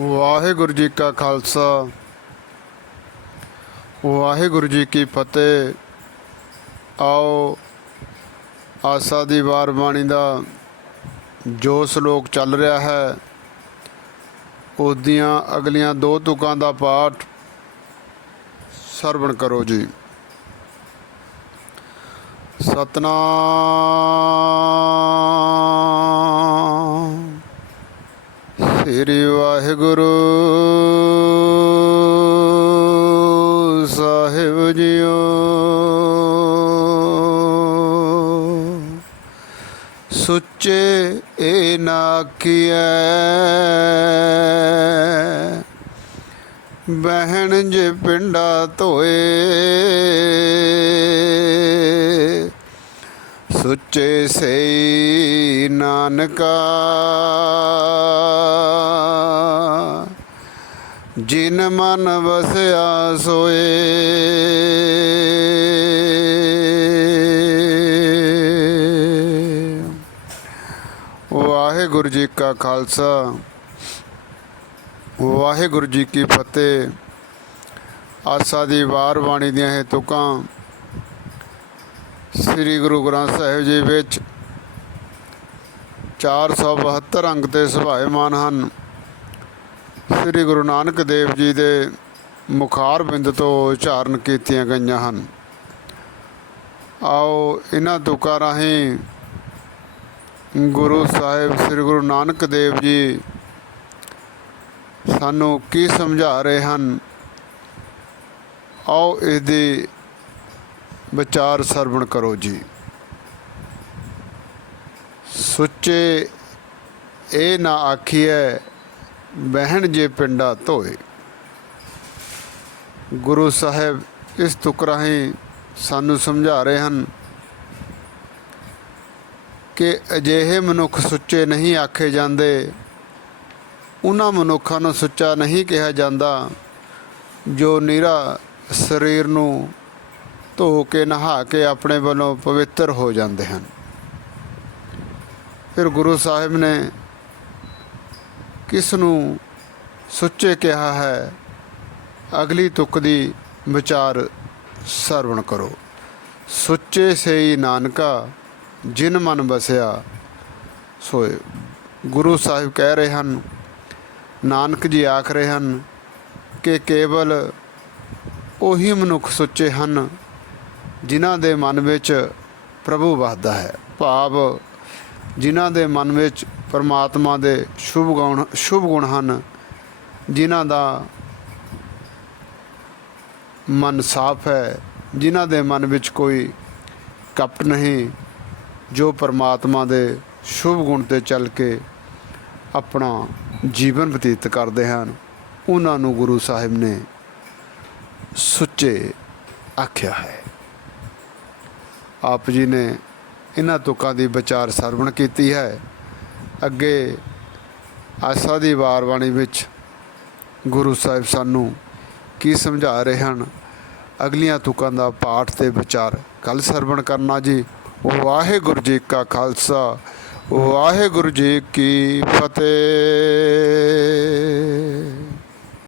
ਵਾਹਿਗੁਰੂ ਜੀ ਕਾ ਖਾਲਸਾ। ਵਾਹਿਗੁਰੂ ਜੀ ਕੀ ਫਤਿਹ। ਆਓ, ਆਸਾ ਦੀ ਵਾਰ ਬਾਣੀ ਦਾ ਜੋ ਸ਼ਲੋਕ ਚੱਲ ਰਿਹਾ ਹੈ ਉਸ ਦੀਆਂ ਅਗਲੀਆਂ ਦੋ ਤੁਕਾਂ ਦਾ ਪਾਠ ਸਰਵਣ ਕਰੋ ਜੀ। ਸਤਨਾਮ। ਸ੍ਰੀ ਵਾਹਿਗੁਰੂ ਸਾਹਿਬ ਜੀਓ। ਸੁੱਚੇ ਇਹ ਨਾ ਕੀਐ। ਬਹਿਣ ਜੇ ਪਿੰਡਾ ਧੋਏ। ਸੁੱਚੇ ਸਈ ਨਾਨਕਾ, ਜਿਨ ਮਨ ਵਸਿਆ ਸੋਏ। ਵਾਹਿਗੁਰੂ ਜੀ ਕਾ ਖਾਲਸਾ, ਵਾਹਿਗੁਰੂ ਜੀ ਕੀ ਫਤਿਹ। ਆਸਾ ਦੀ ਵਾਰ ਬਾਣੀ ਦੀਆਂ ਇਹ ਤੁਕਾਂ ਸ੍ਰੀ ਗੁਰੂ ਗ੍ਰੰਥ ਸਾਹਿਬ ਜੀ ਵਿੱਚ 472 ਅੰਗ ਤੇ ਸੁਭਾਏਮਾਨ ਹਨ। ਸ੍ਰੀ ਗੁਰੂ ਨਾਨਕ ਦੇਵ ਜੀ ਦੇ ਮੁਖਾਰ ਬਿੰਦ ਤੋਂ ਉਚਾਰਨ ਕੀਤੀਆਂ ਗਈਆਂ ਹਨ। ਆਓ ਇਹਨਾਂ ਤੁਕਾਂ ਰਾਹੀਂ ਗੁਰੂ ਸਾਹਿਬ ਸ੍ਰੀ ਗੁਰੂ ਨਾਨਕ ਦੇਵ ਜੀ ਸਾਨੂੰ ਕੀ ਸਮਝਾ ਰਹੇ ਹਨ? ਆਓ ਇਸ ਦੀ ਵਿਚਾਰ ਸਰਵਣ ਕਰੋ ਜੀ। ਸੁੱਚੇ ਇਹ ਨਾ ਆਖੀਐ, ਬਹਿਣ ਜੇ ਪਿੰਡਾ ਧੋਏ। ਗੁਰੂ ਸਾਹਿਬ ਇਸ ਤੁਕ ਰਾਹੀਂ ਸਾਨੂੰ ਸਮਝਾ ਰਹੇ ਹਨ ਕਿ ਅਜਿਹੇ ਮਨੁੱਖ ਸੁੱਚੇ ਨਹੀਂ ਆਖੇ ਜਾਂਦੇ, ਉਹਨਾਂ ਮਨੁੱਖਾਂ ਨੂੰ ਸੁੱਚਾ ਨਹੀਂ ਕਿਹਾ ਜਾਂਦਾ, ਜੋ ਨਿਰਾ ਸਰੀਰ ਨੂੰ ਧੋ ਕੇ, ਨਹਾ ਕੇ ਆਪਣੇ ਵੱਲੋਂ ਪਵਿੱਤਰ ਹੋ ਜਾਂਦੇ ਹਨ। ਫਿਰ ਗੁਰੂ ਸਾਹਿਬ ਨੇ ਕਿਸ ਨੂੰ ਸੁੱਚੇ ਕਿਹਾ ਹੈ, ਅਗਲੀ ਤੁਕ ਦੀ ਵਿਚਾਰ ਸਰਵਣ ਕਰੋ। ਸੁੱਚੇ ਸਈ ਨਾਨਕਾ, ਜਿਨ ਮਨ ਬਸਿਆ ਸੋਏ। ਗੁਰੂ ਸਾਹਿਬ ਕਹਿ ਰਹੇ ਹਨ, ਨਾਨਕ ਜੀ ਆਖ ਰਹੇ ਹਨ ਕਿ ਕੇਵਲ ਉਹੀ ਮਨੁੱਖ ਸੁੱਚੇ ਹਨ ਜਿਨ੍ਹਾਂ ਦੇ ਮਨ ਵਿੱਚ ਪ੍ਰਭੂ ਵਸਦਾ ਹੈ। ਭਾਵ ਜਿਨ੍ਹਾਂ ਦੇ ਮਨ ਵਿੱਚ ਪਰਮਾਤਮਾ ਦੇ ਸ਼ੁਭ ਗੁਣ ਸ਼ੁਭ ਗੁਣ ਹਨ, ਜਿਨ੍ਹਾਂ ਦਾ ਮਨ ਸਾਫ਼ ਹੈ, ਜਿਨ੍ਹਾਂ ਦੇ ਮਨ ਵਿੱਚ ਕੋਈ ਕਪਟ ਨਹੀਂ, ਜੋ ਪਰਮਾਤਮਾ ਦੇ ਸ਼ੁਭ ਗੁਣ ਤੇ ਚੱਲ ਕੇ ਆਪਣਾ ਜੀਵਨ ਬਤੀਤ ਕਰਦੇ ਹਨ, ਉਹਨਾਂ ਨੂੰ ਗੁਰੂ ਸਾਹਿਬ ਨੇ ਸੁੱਚੇ ਆਖਿਆ ਹੈ। ਆਪ ਜੀ ਨੇ ਇਹਨਾਂ ਤੁਕਾਂ ਦੀ ਵਿਚਾਰ ਸਰਵਣ ਕੀਤੀ ਹੈ। ਅੱਗੇ ਆਸਾ ਦੀ ਵਾਰਬਾਣੀ ਵਿੱਚ ਗੁਰੂ ਸਾਹਿਬ ਸਾਨੂੰ ਕੀ ਸਮਝਾ ਰਹੇ ਹਨ? ਅਗਲੀਆਂ ਤੁਕਾਂ ਦਾ ਪਾਠ ਤੇ ਵਿਚਾਰ ਕੱਲ ਸਰਵਣ ਕਰਨਾ ਜੀ। ਵਾਹਿਗੁਰੂ ਜੀ ਕਾ ਖਾਲਸਾ, ਵਾਹਿਗੁਰੂ ਜੀ ਕੀ ਫਤਿਹ।